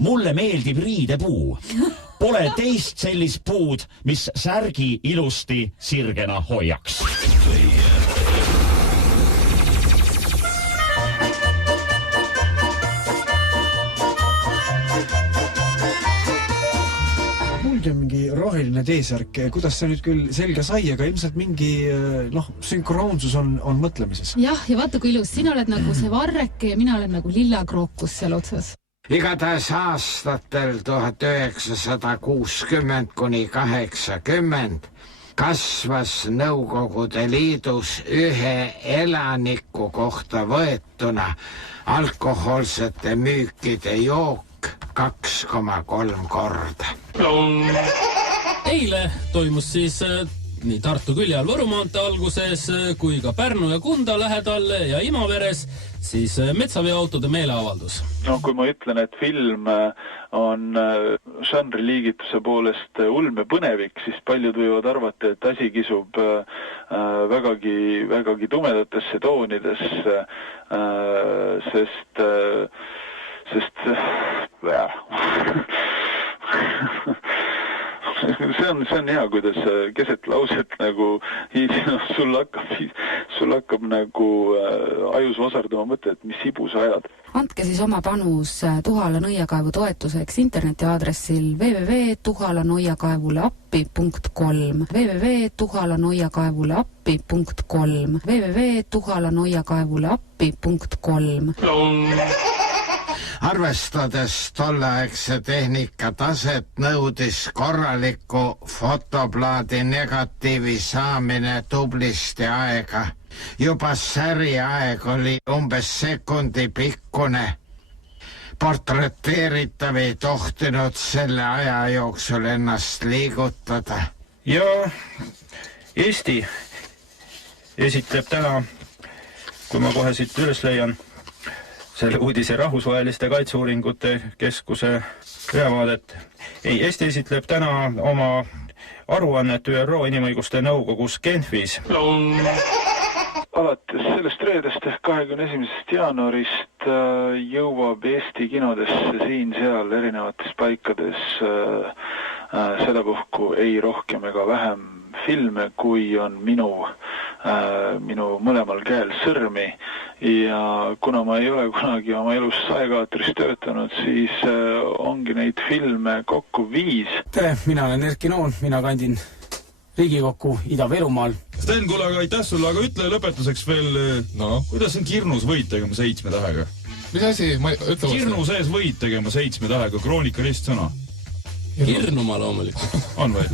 Mulle meeldib riidepuu. Pole teist sellist puud, mis särgi ilusti sirgena hoiaks. Mulgi on mingi roheline teesärk. Kuidas see nüüd küll selge sai, aga ilmselt mingi sünkroonsus on mõtlemises. Jah, ja vaata kui ilus. Sina oled nagu see varreke ja mina olen nagu lilla krookus seal otsas. Igatahes aastatel 1960–80 kasvas Nõukogude Liidus ühe elaniku kohta võetuna alkohoolsete müükide jook 2,3 korda. Eile toimus siis nii Tartu Küljal Võrumaante alguses kui ka Pärnu ja Kunda lähedal ja Imaveres siis metsaveoautode meeleavaldus. No kui ma ütlen, et film on žanri liigituse poolest ulme põnevik, siis paljud võivad arvata, et asi kisub vägagi tumedatesse toonidesse, sest see on hea, kuidas keset lauset nagu sul hakkab nagu ajus vasardama mõte, et mis ibu sa ajad. Andke siis oma panus Tuhala nõiakaevu toetuseks internetiaadressil www.tuhalanoiakaevuleappi.3 www.tuhalanoiakaevuleappi.3 www.tuhalanoiakaevuleappi.3 Arvestades tolleaegse tehnika taset nõudis korraliku fotoplaadi negatiivi saamine tublisti aega. Juba säri aeg oli umbes sekundi pikkune. Portreteeritav ei tohtinud selle aja jooksul ennast liigutada. Ja Eesti esitleb täna, kui ma kohe siit üles leian, selle uudise rahvusvaheliste kaitseuuringute keskuse ülevaadet. Eesti esitleb täna oma aruannet ÜRO inimõiguste nõukogus Genfis. Alates sellest reedest 21. jaanuarist jõuab Eesti kinodesse siin-seal erinevates paikades sedapuhku ei rohkem ega vähem filme, kui on minu mõlemal käel sõrmi. Ja kuna ma ei ole kunagi oma elus saekaatris töötanud, siis ongi neid filme kokku 5. Tere, mina olen Erki Noon, mina kandin Riigikokku Ida-Virumaal. Sten, kuule, aga aitäh sulle, aga ütle lõpetuseks veel, kuidas on Kirnus võit tegema 7 tähega? Mis asi? Kirnu sees võit tegema 7 tähega, kroonika ristsõna. Kirnumaa loomulikult. On või?